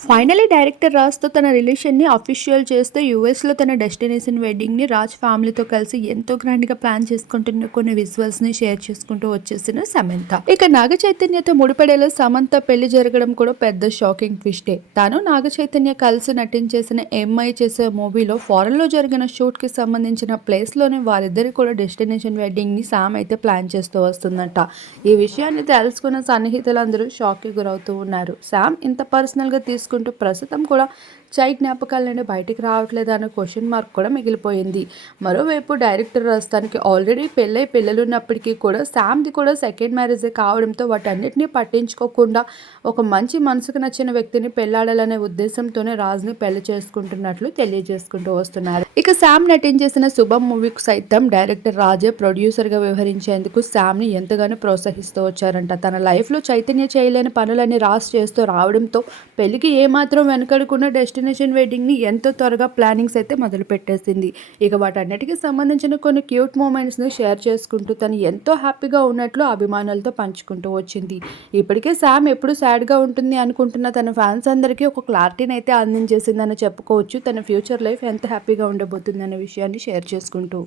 Finally director రాజ్తో తన రిలేషన్ని official చేస్తూ యూఎస్లో తన డెస్టినేషన్ వెడ్డింగ్ని రాజ్ ఫ్యామిలీతో కలిసి ఎంతో గ్రాండ్గా ప్లాన్ చేసుకుంటున్న కొన్ని విజువల్స్ని షేర్ చేసుకుంటూ వచ్చేసిన సమంత. ఇక నాగ చైతన్యతో ముడిపడేలా సమంత పెళ్లి జరగడం కూడా పెద్ద షాకింగ్ ట్విస్టే. తాను నాగ చైతన్య కలిసి నటించేసిన ఎంఐ చేసే మూవీలో ఫారెన్లో జరిగిన షూట్కి సంబంధించిన ప్లేస్లోనే వారిద్దరి కూడా డెస్టినేషన్ వెడ్డింగ్ని శామ్ అయితే ప్లాన్ చేస్తూ వస్తుందంట. ఈ విషయాన్ని తెలుసుకున్న సన్నిహితులందరూ షాక్కి గురవుతూ ఉన్నారు. శామ్ ఇంత పర్సనల్గా తీసుకుంటూ ప్రస్తుతం కూడా చై జ్ఞాపకాల నుండి బయటికి రావట్లేదు అన్న క్వశ్చన్ మార్క్ కూడా మిగిలిపోయింది. మరోవైపు డైరెక్టర్ రాస్తానికి ఆల్రెడీ పిల్లలున్నప్పటికీ కూడా శామ్ది కూడా సెకండ్ మ్యారేజే కావడంతో వాటన్నిటినీ పట్టించుకోకుండా ఒక మంచి మనసుకు నచ్చిన వ్యక్తిని పెళ్లాడాలనే ఉద్దేశంతోనే రాజ్ని పెళ్లి చేసుకుంటున్నట్లు తెలియజేసుకుంటూ వస్తున్నారు. ఇక శామ్ నటించేసిన శుభం మూవీకి సైతం డైరెక్టర్ రాజే ప్రొడ్యూసర్గా వ్యవహరించేందుకు శామ్ని ఎంతగానో ప్రోత్సహిస్తూ వచ్చారంట. తన లైఫ్లో చైతన్య చేయలేని పనులన్నీ రాజ్ చేస్తూ రావడంతో పెళ్లికి ఏమాత్రం వెనకడకుండా డెస్టినేషన్ వెడ్డింగ్ని ఎంతో త్వరగా ప్లానింగ్స్ అయితే మొదలు పెట్టేసింది. ఇక వాటన్నిటికీ సంబంధించిన కొన్ని క్యూట్ మూమెంట్స్ని షేర్ చేసుకుంటూ తను ఎంతో హ్యాపీగా ఉన్నట్లు అభిమానులతో పంచుకుంటూ వచ్చింది. ఇప్పటికే శామ్ ఎప్పుడు సాడ్గా ఉంటుంది అనుకుంటున్న తన ఫ్యాన్స్ అందరికీ ఒక క్లారిటీని అయితే అందించేసిందని చెప్పుకోవచ్చు. తన ఫ్యూచర్ లైఫ్ ఎంత హ్యాపీగా ఉండబోతుంది అనే విషయాన్ని షేర్ చేసుకుంటూ.